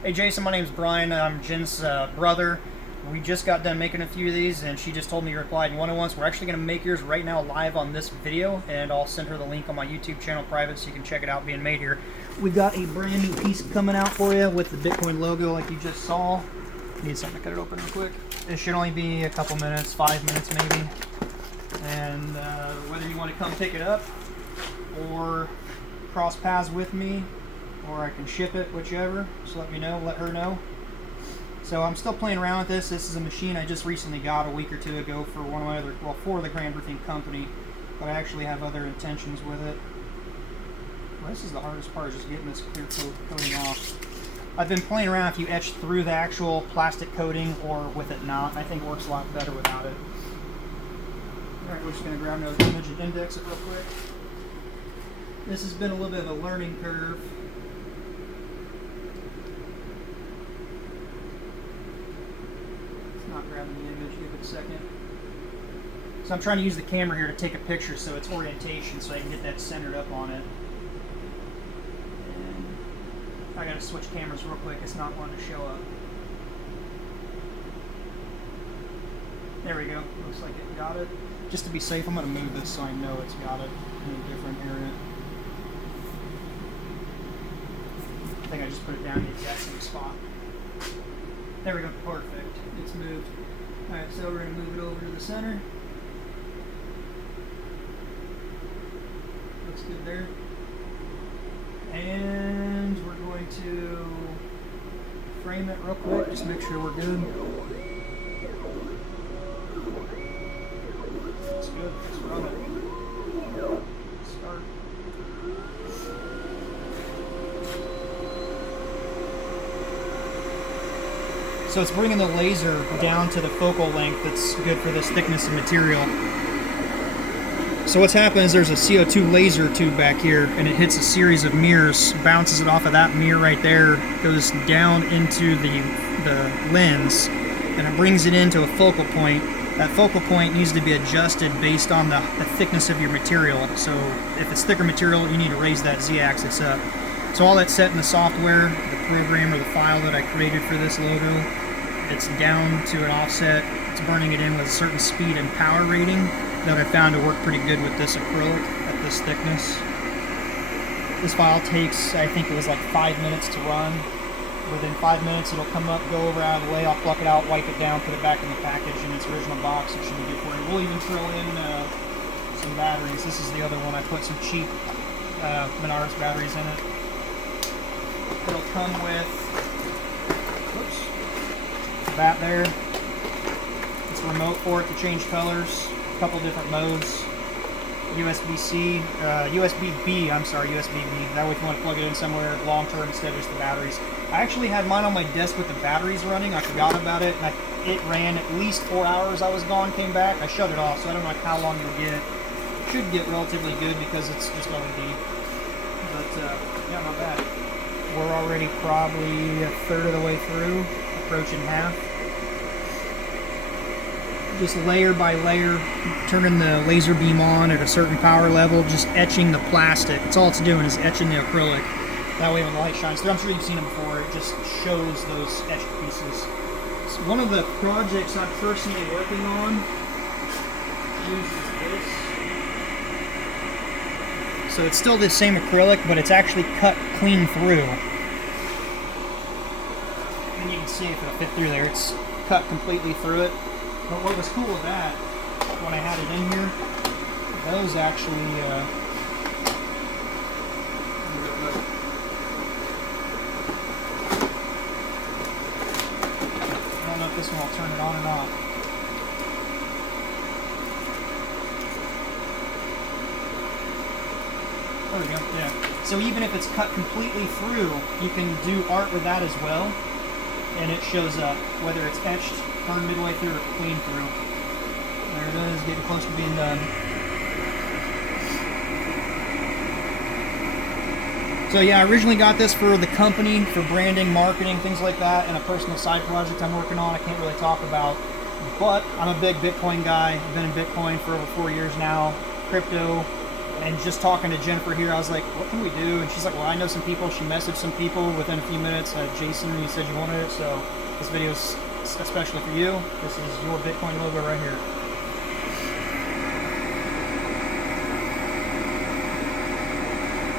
Hey Jason, my name's Brian. I'm Jen's brother. We just got done making a few of these, and she just told me you replied in one-on-ones. We're actually going to make yours right now live on this video, and I'll send her the link on my YouTube channel private so you can check it out being made here. We've got a brand new piece coming out for you with the Bitcoin logo like you just saw. Need something to cut it open real quick. It should only be a couple minutes, 5 minutes maybe. And whether you want to come pick it up or cross paths with me, or I can ship it, whichever. Just let me know, let her know. So I'm still playing around with this. This is a machine I just recently got a week or two ago for one of my other, well, for the Grand Roofing Company, but I actually have other intentions with it. Well, this is the hardest part, is just getting this clear coating off. I've been playing around if you etch through the actual plastic coating or with it not. I think it works a lot better without it. Alright, we're just going to grab another image and index it real quick. This has been a little bit of a learning curve. Not grabbing the image, give it a second. So I'm trying to use the camera here to take a picture so it's orientation so I can get that centered up on it. And I gotta switch cameras real quick, it's not wanting to show up. There we go, looks like it got it. Just to be safe, I'm gonna move this so I know it's got it in a different area. I think I just put it down in the exact same spot. There we go, perfect. It's moved. Alright, so we're going to move it over to the center. Looks good there. And we're going to frame it real quick, just make sure we're good. Looks good. Let's run it. Start. So it's bringing the laser down to the focal length that's good for this thickness of material. So what's happened is there's a CO2 laser tube back here, and it hits a series of mirrors, bounces it off of that mirror right there, goes down into the lens, and it brings it into a focal point. That focal point needs to be adjusted based on the thickness of your material. So if it's thicker material, you need to raise that z-axis up. So all that's set in the software, the program or the file that I created for this logo. It's down to an offset. It's burning it in with a certain speed and power rating that I found to work pretty good with this acrylic at this thickness. This file takes, I think it was like 5 minutes to run. Within 5 minutes it'll come up, go over out of the way, I'll pluck it out, wipe it down, put it back in the package in its original box. It should be good for you. We'll even throw in some batteries. This is the other one. I put some cheap Menards batteries in it. It'll come with, whoops, that there. It's a remote for it to change colors, a couple different modes. USB-C, USB-B, I'm sorry, USB-B. That way if you want to plug it in somewhere long-term instead of just the batteries. I actually had mine on my desk with the batteries running. I forgot about it, and it ran at least 4 hours. I was gone, came back. I shut it off, so I don't know how long you'll get. It should get relatively good because it's just LED. But, yeah, not bad. We're already probably a third of the way through, approaching half. Just layer by layer, turning the laser beam on at a certain power level, just etching the plastic. That's all it's doing, is etching the acrylic. That way when the light shines through, I'm sure you've seen them before, it just shows those etched pieces. So one of the projects I'm personally working on uses this. So it's still the same acrylic, but it's actually cut clean through. And you can see if it'll fit through there, it's cut completely through it. But what was cool with that, when I had it in here, those actually, I don't know if this one will turn it on or not. There we go, yeah. So even if it's cut completely through, you can do art with that as well. And it shows up, whether it's etched, burned midway through, or clean through. There it is, getting close to being done. So yeah, I originally got this for the company, for branding, marketing, things like that, and a personal side project I'm working on I can't really talk about. But I'm a big Bitcoin guy. I've been in Bitcoin for over 4 years now. Crypto, And just talking to Jennifer here, I was like, what can we do? And she's like, well, I know some people. She messaged some people within a few minutes. Jason, you said you wanted it, so this video is especially for you. This is your Bitcoin logo right here.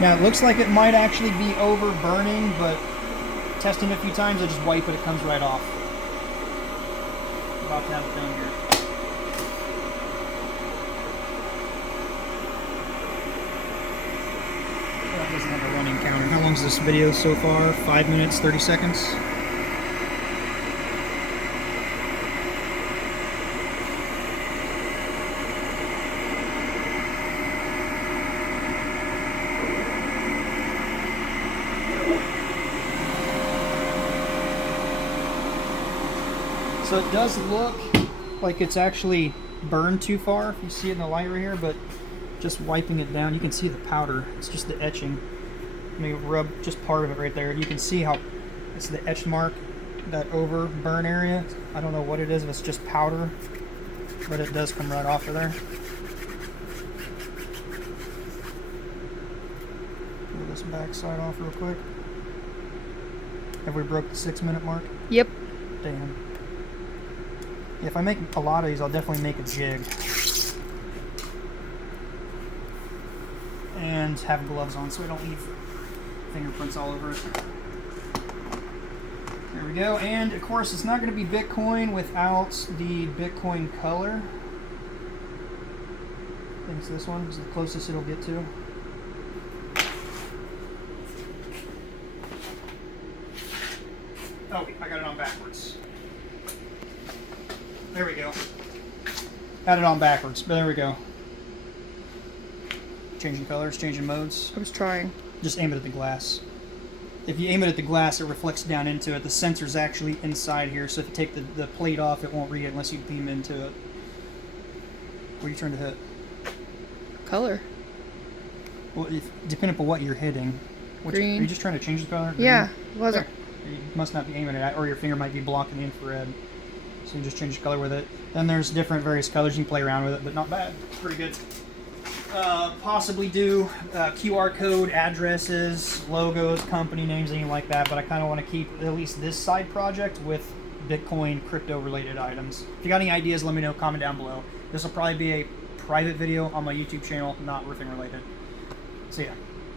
Now it looks like it might actually be over burning, but testing it a few times, I just wipe it, it comes right off. About to have it done here. That doesn't have a running counter. How long is this video so far? 5 minutes, 30 seconds? So it does look like it's actually burned too far, if you see it in the light right here, but just wiping it down, you can see the powder. It's just the etching. Let me rub just part of it right there. You can see how it's the etched mark, that over burn area. I don't know what it is, if it's just powder, but it does come right off of there. Pull this back side off real quick. Have we broke the 6-minute mark? Yep. Damn. Yeah, if I make a lot of these, I'll definitely make a jig. And have gloves on so I don't leave fingerprints all over it. There we go. And of course, it's not going to be Bitcoin without the Bitcoin color. I think it's this one. It's the closest it'll get to. Oh, I got it on backwards. There we go. Had it on backwards, but there we go. Changing colors, changing modes. I was trying. Just aim it at the glass. If you aim it at the glass, it reflects down into it. The sensor's actually inside here, so if you take the plate off, it won't read it unless you beam into it. What are you trying to hit? Color. Well, depending upon what you're hitting. Green. Are you just trying to change the color? Yeah, wasn't. You must not be aiming it at, or your finger might be blocking the infrared. So you just change the color with it. Then there's different various colors. You can play around with it, but not bad. It's pretty good. Possibly do QR code, addresses, logos, company names, anything like that, but I kind of want to keep at least this side project with Bitcoin crypto related items. If you got any ideas, let me know, comment down below. This will probably be a private video on my YouTube channel, not roofing related. So yeah.